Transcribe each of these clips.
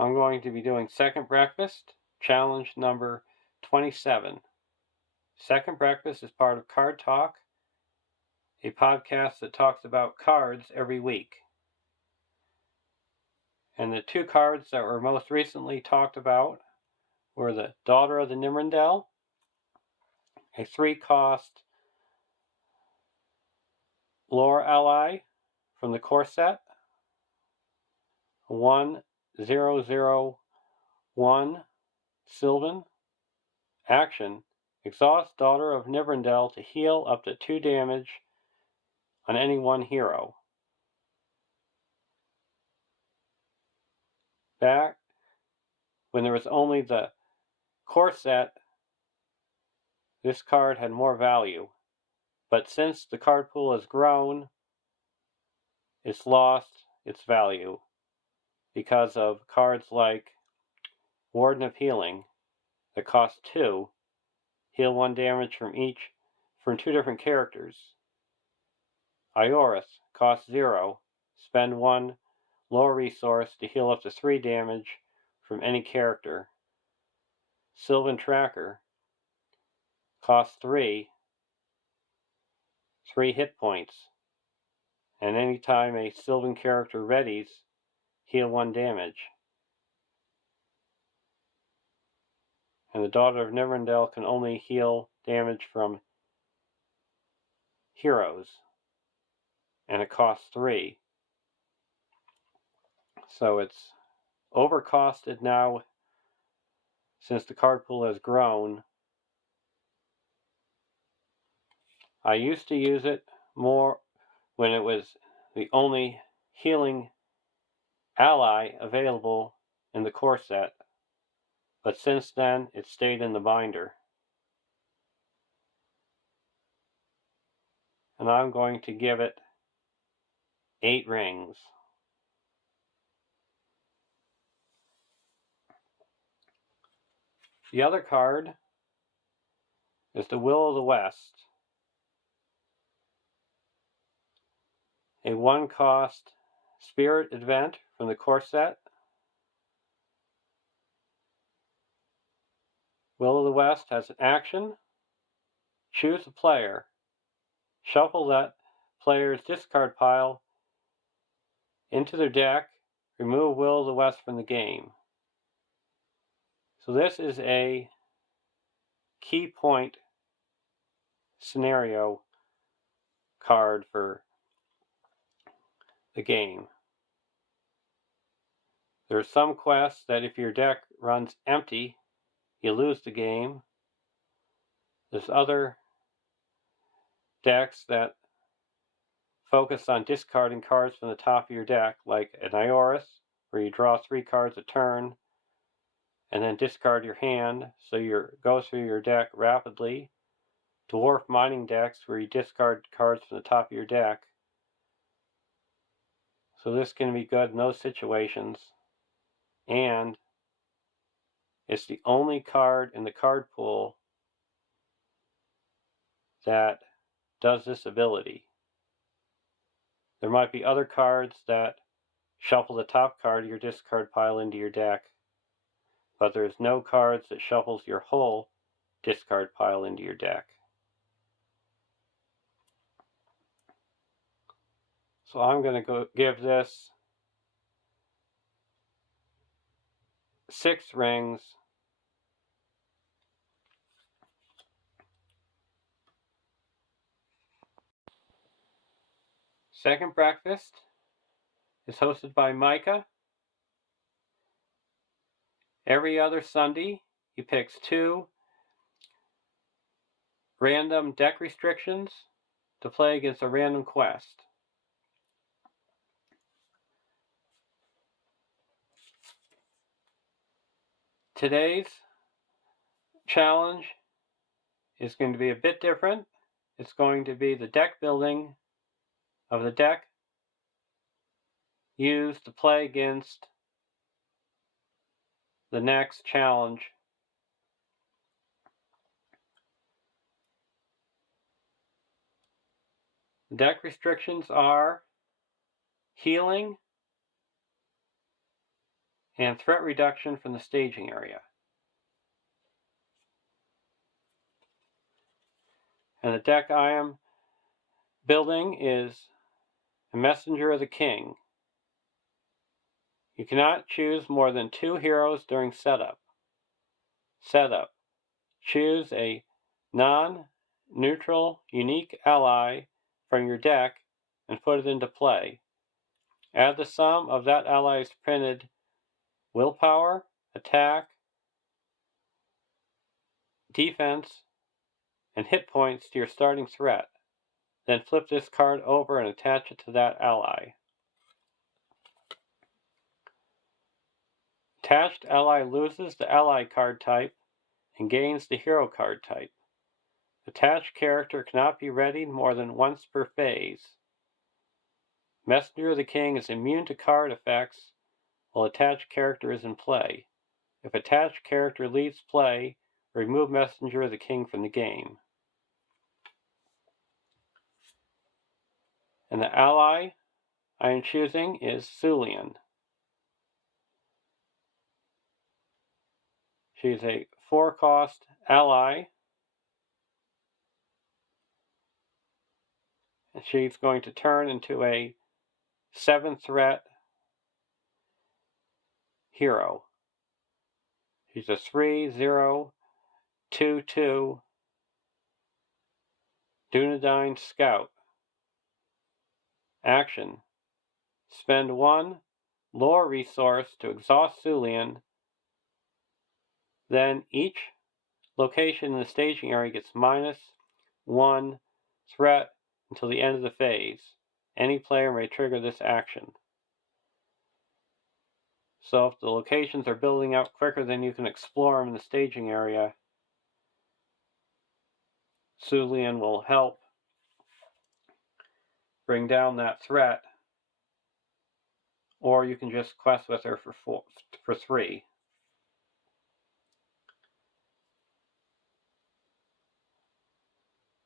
I'm going to be doing Second Breakfast, challenge number 27. Second Breakfast is part of Card Talk, a podcast that talks about cards every week. And the two cards that were most recently talked about were the Daughter of Nimrodel, a 3-cost lore ally from the core set, 1001 Sylvan. Action: exhaust Daughter of Nimrodel to heal up to 2 damage on any one hero. Back when there was only the core set, this card had more value. But since the card pool has grown, it's lost its value because of cards like Warden of Healing that cost 2, heal 1 damage from 2 different characters. Ioris costs 0, spend 1 lore resource to heal up to 3 damage from any character. Sylvan Tracker costs 3 hit points, and anytime a Sylvan character readies, heal 1 damage. And the Daughter of Nimrodel can only heal damage from heroes, and it costs 3. So it's overcosted now since the card pool has grown. I used to use it more when it was the only healing ally available in the core set, but since then it stayed in the binder. And I'm going to give it 8 rings. The other card is the Will of the West, a 1-cost spirit event from the core set. Will of the West has an action: choose a player, shuffle that player's discard pile into their deck, remove Will of the West from the game. So this is a key point scenario card for the game. There are some quests that if your deck runs empty, you lose the game. There's other decks that focus on discarding cards from the top of your deck, like an Ioris, where you draw 3 cards a turn and then discard your hand, so you go through your deck rapidly. Dwarf mining decks, where you discard cards from the top of your deck. So this can be good in those situations. And it's the only card in the card pool that does this ability. There might be other cards that shuffle the top card of your discard pile into your deck, but there's no cards that shuffles your whole discard pile into your deck. So I'm going to give this 6 rings. Second Breakfast is hosted by Micah. Every other Sunday, he picks 2 random deck restrictions to play against a random quest. Today's challenge is going to be a bit different. It's going to be the deck building of the deck used to play against the next challenge. Deck restrictions are healing and threat reduction from the staging area. And the deck I am building is a Messenger of the King. You cannot choose more than 2 heroes during setup. Choose a non-neutral, unique ally from your deck and put it into play. Add the sum of that ally's printed willpower, attack, defense, and hit points to your starting threat. Then flip this card over and attach it to that ally. Attached ally loses the ally card type and gains the hero card type. Attached character cannot be readied more than once per phase. Messenger of the King is immune to card effects while attached character is in play. If attached character leaves play, remove Messenger of the King from the game. And the ally I am choosing is Sulian. She's a 4-cost ally. And she's going to turn into a 7-threat hero. She's a 3/0/2/2 Dunedain Scout. Action. Spend 1 lore resource to exhaust Sulian. Then each location in the staging area gets -1 threat until the end of the phase. Any player may trigger this action. So if the locations are building up quicker than you can explore them in the staging area, Sulian will help bring down that threat, or you can just quest with her for 3.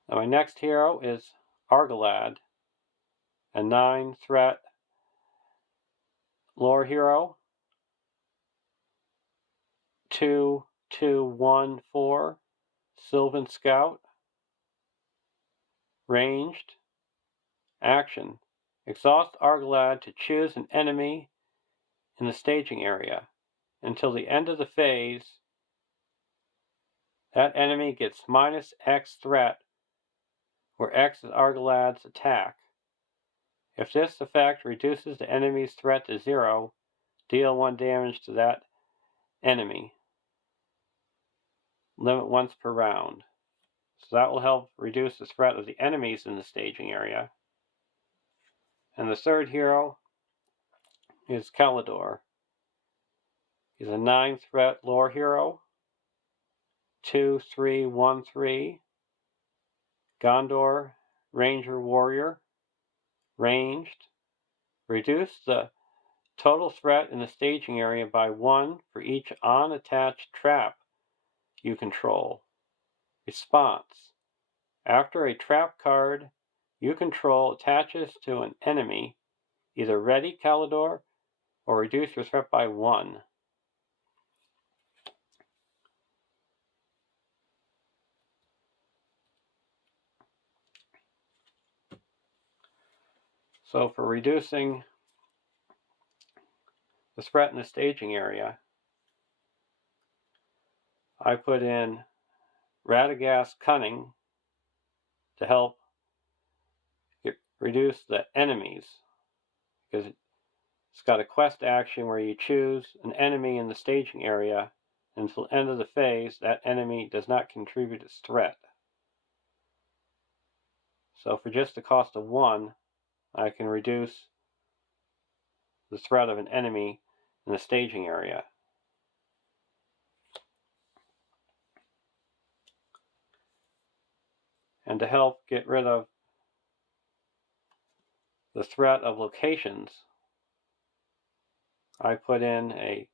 Now my next hero is Argalad, a 9-threat lore hero, 2/2/1/4 Sylvan Scout. Ranged. Action. Exhaust Argalad to choose an enemy in the staging area. Until the end of the phase, that enemy gets -X threat, where X is Argalad's attack. If this effect reduces the enemy's threat to 0, deal 1 damage to that enemy. Limit once per round. So that will help reduce the threat of the enemies in the staging area. And the third hero is Kalidor. He's a 9-threat lore hero, 2/3/1/3 Gondor Ranger Warrior. Ranged. Reduce the total threat in the staging area by 1 for each unattached trap you control. Response. After a trap card you control attaches to an enemy, either ready Kalidor or reduce your threat by 1. So for reducing the threat in the staging area, I put in Radagast Cunning to help reduce the enemies, because it's got a quest action where you choose an enemy in the staging area. Until the end of the phase, that enemy does not contribute its threat. So for just the cost of 1, I can reduce the threat of an enemy in the staging area. And to help get rid of the threat of locations, I put in a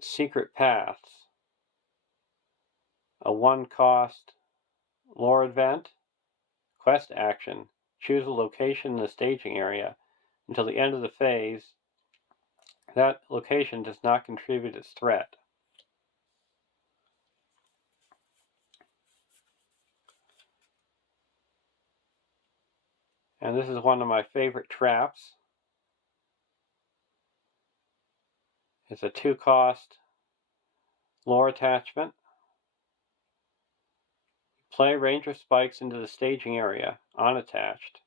Secret Paths, a 1-cost lore event, quest action. Choose a location in the staging area. Until the end of the phase, that location does not contribute its threat. And this is one of my favorite traps. It's a 2-cost lore attachment. Play Ranger Spikes into the staging area, unattached.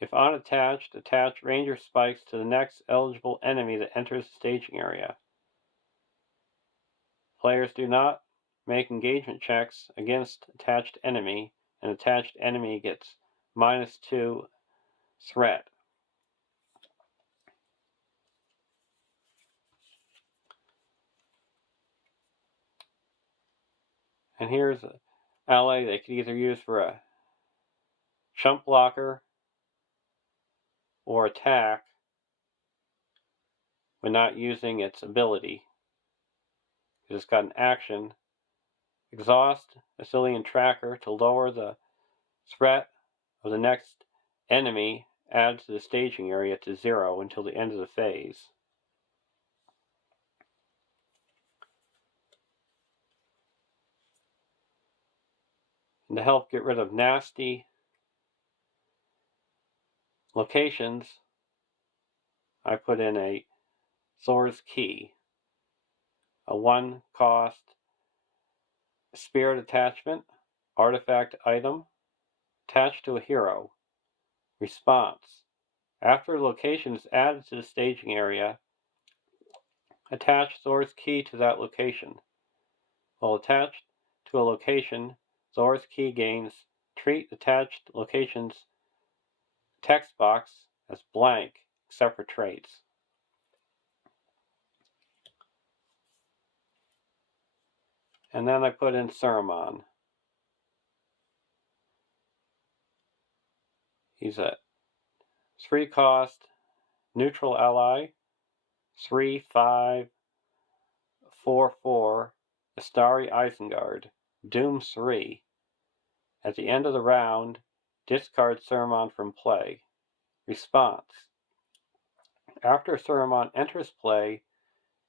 If unattached, attach Ranger Spikes to the next eligible enemy that enters the staging area. Players do not make engagement checks against attached enemy. An attached enemy gets -2 threat. And here's an ally they could either use for a chump blocker or attack when not using its ability. It's got an action. Exhaust Assylian Tracker to lower the threat of the next enemy added to the staging area to 0 until the end of the phase. And to help get rid of nasty locations, I put in a Thor's Key, a 1-cost spirit attachment, artifact item, attached to a hero. Response: after a location is added to the staging area, attach Thor's Key to that location. While attached to a location, Thor's Key gains treat attached location's text box as blank except for traits. And then I put in Saruman. He's a 3-cost neutral ally, 3/5/4/4 Astari Isengard, Doom 3. At the end of the round, discard Saruman from play. Response: after Saruman enters play,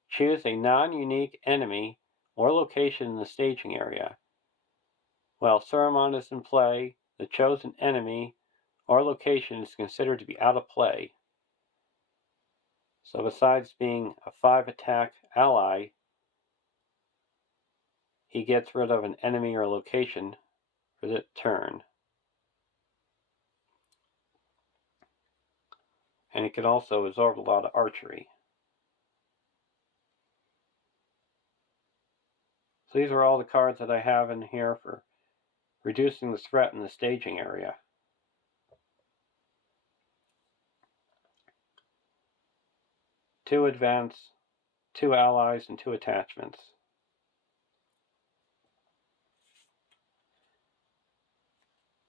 choose a non-unique enemy or location in the staging area. While Saruman is in play, the chosen enemy or location is considered to be out of play. So besides being a 5-attack ally, he gets rid of an enemy or location for the turn. And it can also absorb a lot of archery. So these are all the cards that I have in here for reducing the threat in the staging area. Two advance, 2 allies, and 2 attachments.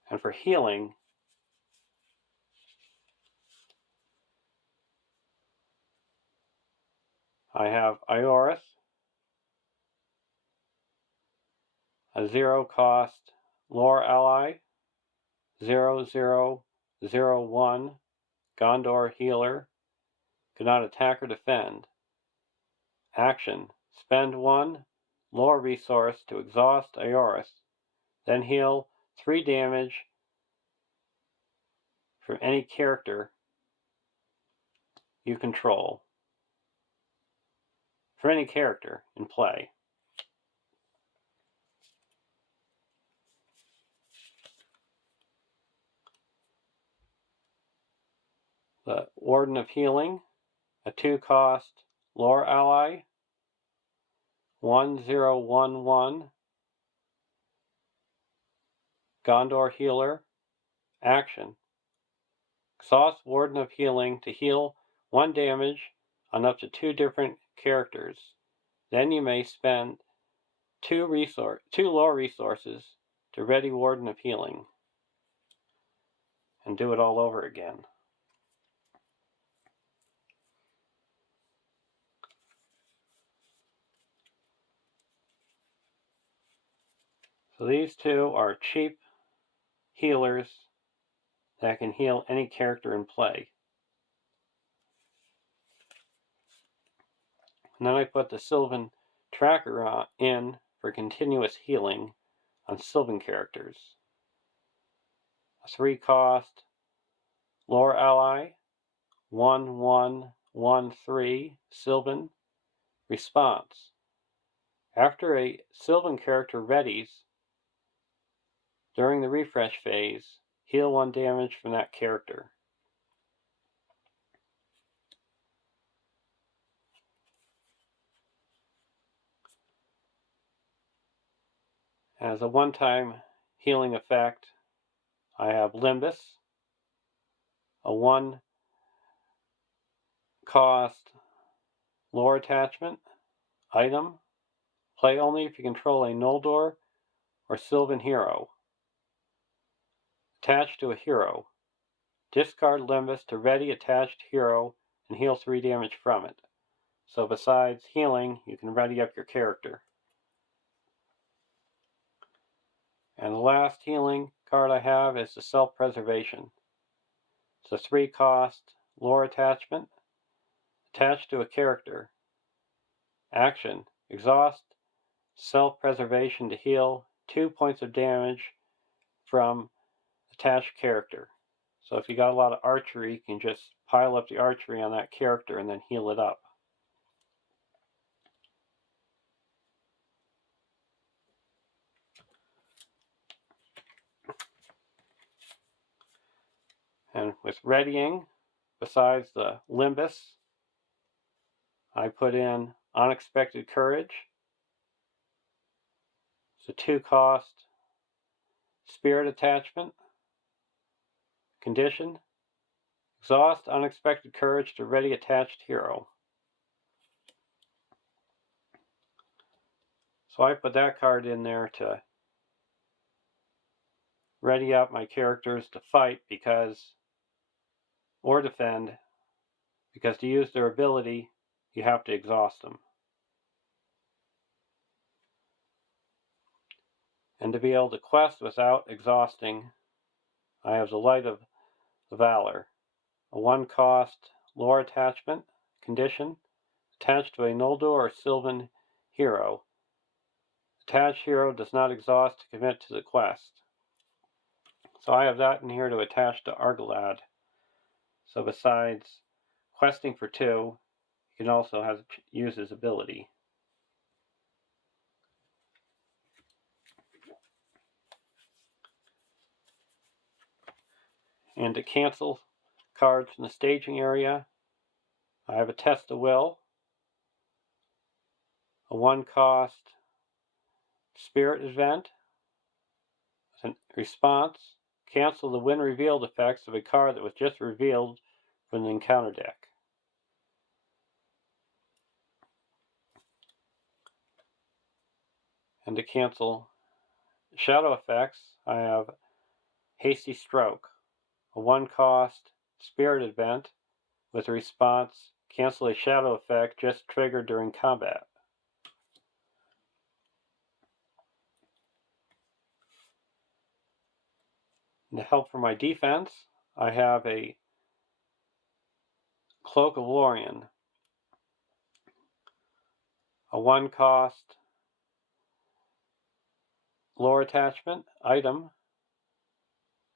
And for healing, I have Ioris, a 0-cost lore ally, 0/0/0/1 Gondor healer, cannot attack or defend. Action: spend 1 lore resource to exhaust Ioris, then heal 3 damage from any character you control. For any character in play. The Warden of Healing, a 2-cost lore ally, 1011 Gondor healer. Action: exhaust Warden of Healing to heal 1 damage on up to 2 different characters. Then you may spend 2 lore resources to ready Warden of Healing. And do it all over again. So these 2 are cheap healers that can heal any character in play. And then I put the Sylvan tracker in for continuous healing on Sylvan characters. A 3-cost lore ally, 1/1/1/3 Sylvan. Response: after a Sylvan character readies during the refresh phase, heal 1 damage from that character. As a one-time healing effect, I have Limbus, a 1-cost lore attachment, item, play only if you control a Noldor or Sylvan hero. Attached to a hero. Discard Limbus to ready attached hero and heal 3 damage from it. So besides healing, you can ready up your character. And the last healing card I have is the Self-Preservation. It's a 3-cost lore attachment attached to a character. Action: exhaust Self-Preservation to heal 2 points of damage from attached character. So if you got a lot of archery, you can just pile up the archery on that character and then heal it up. And with readying, besides the Limbus, I put in Unexpected Courage. It's a 2-cost Spirit attachment. Condition: exhaust Unexpected Courage to ready attached hero. So I put that card in there to ready up my characters to fight or defend, because to use their ability, you have to exhaust them. And to be able to quest without exhausting, I have the Light of Valor, a 1-cost lore attachment. Condition: attached to a Noldor or Sylvan hero. Attached hero does not exhaust to commit to the quest. So I have that in here to attach to Argalad. So besides questing for 2, you can also use his ability. And to cancel cards from the staging area, I have a Test of Will, a 1-cost Spirit event. With a response: cancel the when revealed effects of a card that was just revealed from the encounter deck. And to cancel shadow effects, I have Hasty Stroke, a 1-cost Spirit event with a response: cancel a shadow effect just triggered during combat. And to help for my defense, I have a Cloak of Lorien, a 1-cost lore attachment, item,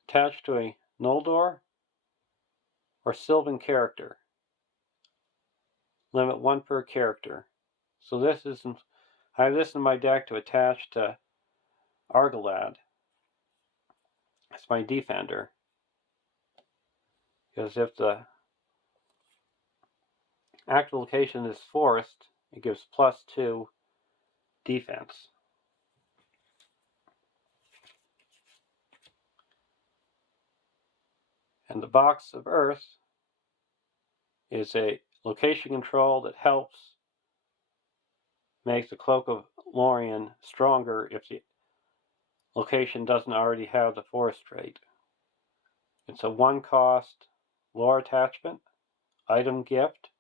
attached to a Noldor or Sylvan character. Limit 1 per character. So I have this in my deck to attach to Argalad. It's my defender. Because if the actual location is forest, it gives +2 defense. And the Box of Earth is a location control that helps make the Cloak of Lorien stronger if the location doesn't already have the forest trait. It's a 1-cost lore attachment, item gift.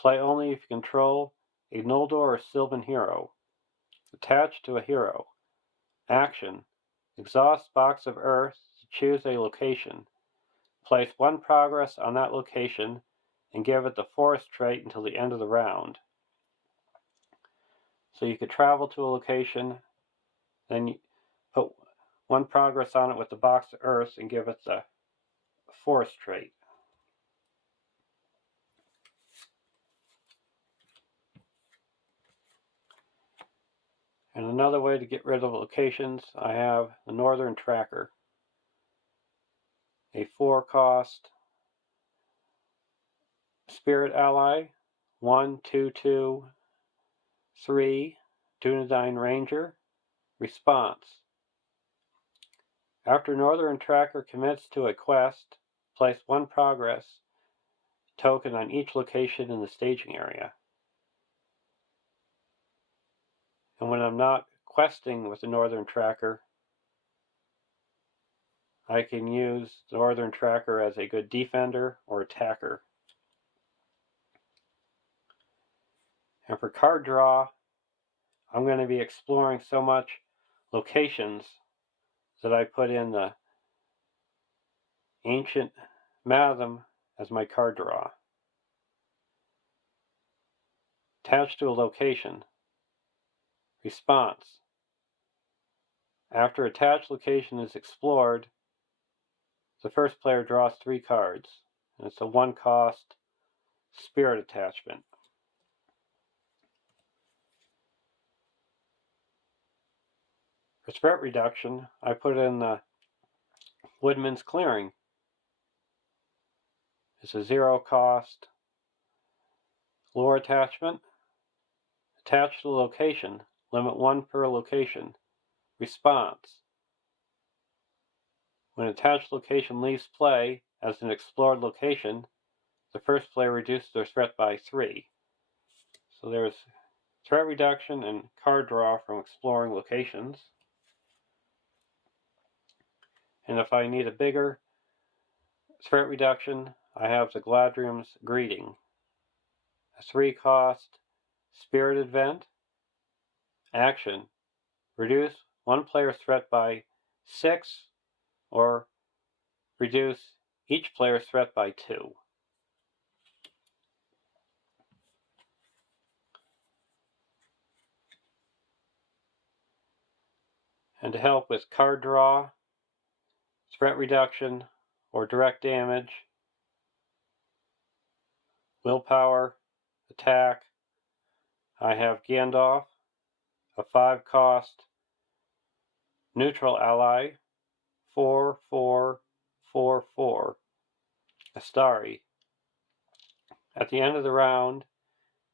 Play only if you control a Noldor or Sylvan hero. Attached to a hero. Action: exhaust Box of Earth to choose a location. Place 1 progress on that location and give it the forest trait until the end of the round. So you could travel to a location, then you put 1 progress on it with the box of earths and give it the forest trait. And another way to get rid of locations, I have the Northern Tracker. A 4-cost Spirit Ally, 1, 2, 2, 3, Dunedain Ranger. Response. After Northern Tracker commits to a quest, place 1 progress token on each location in the staging area. And when I'm not questing with the Northern Tracker, I can use the Northern Tracker as a good defender or attacker. And for card draw, I'm going to be exploring so much locations that I put in the Ancient Matham as my card draw. Attached to a location. Response. After attached location is explored, the first player draws 3 cards, and it's a 1-cost Spirit attachment. For threat reduction, I put in the Woodman's Clearing. It's a 0-cost lore attachment. Attached to the location, limit 1 per location. Response. When attached location leaves play as an explored location, the first player reduces their threat by 3. So there's threat reduction and card draw from exploring locations. And if I need a bigger threat reduction, I have the Gladrium's Greeting. A 3-cost Spirit Event. Action. Reduce 1 player's threat by 6, or reduce each player's threat by 2. And to help with card draw, threat reduction, or direct damage, willpower, attack, I have Gandalf, a 5-cost neutral ally, 4, 4, 4, 4, Astari. At the end of the round,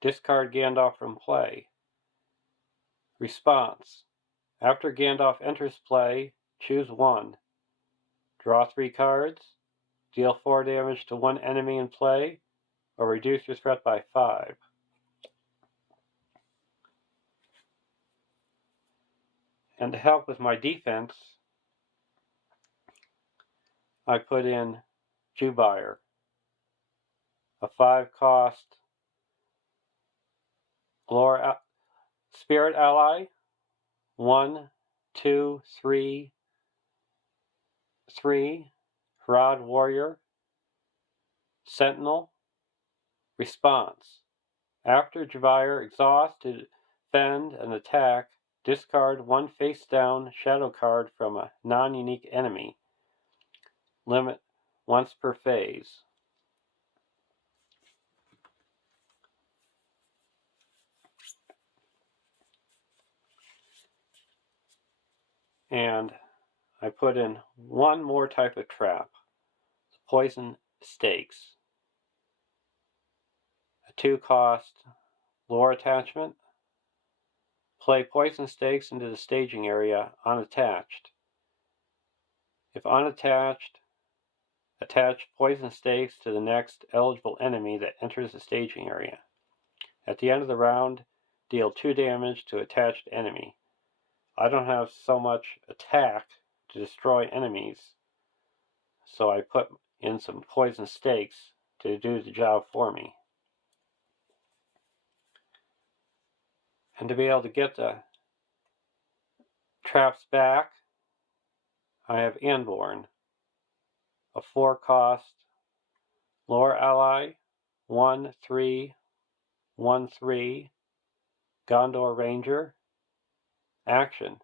discard Gandalf from play. Response. After Gandalf enters play, choose 1. Draw 3 cards, deal 4 damage to 1 enemy in play, or reduce your threat by 5. And to help with my defense, I put in Jubire, a 5-cost Spirit Ally, 1, 2, 3, 3, Hrad Warrior, Sentinel. Response. After Jubire exhausts to defend an attack, discard 1 face-down shadow card from a non-unique enemy. Limit once per phase. And I put in 1 more type of trap. Poison Stakes. A 2-cost lore attachment. Play Poison Stakes into the staging area unattached. If unattached, attach Poison Stakes to the next eligible enemy that enters the staging area. At the end of the round, deal 2 damage to attached enemy. I don't have so much attack to destroy enemies, so I put in some Poison Stakes to do the job for me. And to be able to get the traps back, I have Anborn, a 4-cost lore ally, 1, 3, 1, 3, Gondor Ranger. Action.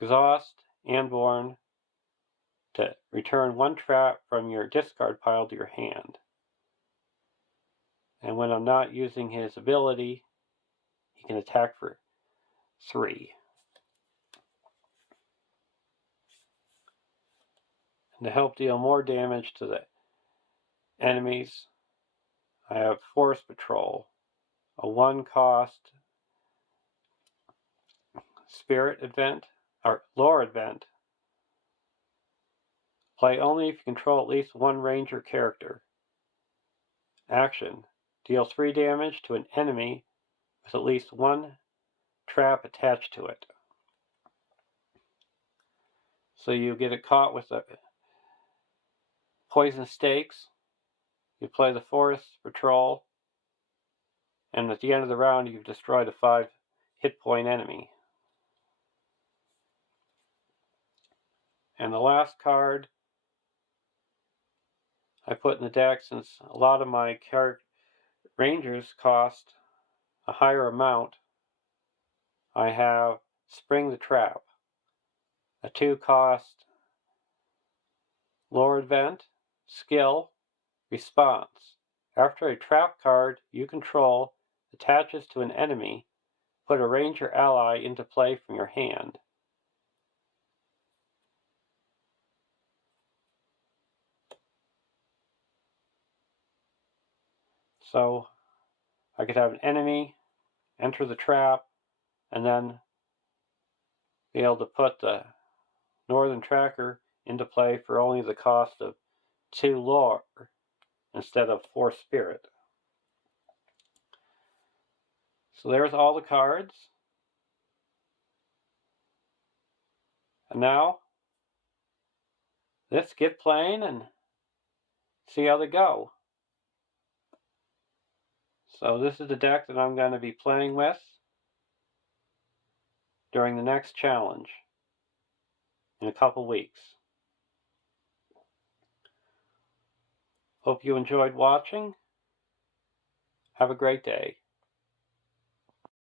Exhaust Anborn to return one trap from your discard pile to your hand. And when I'm not using his ability, he can attack for 3. And to help deal more damage to the enemies, I have Forest Patrol, a 1-cost Spirit event, or Lore event. Play only if you control at least one Ranger character. Action. Deal 3 damage to an enemy with at least one trap attached to it. So you get it caught with the poison stakes. You play the Forest Patrol, and at the end of the round you've destroyed a 5 hit point enemy. And the last card I put in the deck, since a lot of my Rangers cost a higher amount, I have Spring the Trap, a 2-cost lore event, skill, response. After a trap card you control attaches to an enemy, put a Ranger ally into play from your hand. So I could have an enemy enter the trap and then be able to put the Northern Tracker into play for only the cost of 2 lore instead of 4 spirit. So there's all the cards. And now let's get playing and see how they go. So this is the deck that I'm going to be playing with during the next challenge in a couple weeks. Hope you enjoyed watching. Have a great day.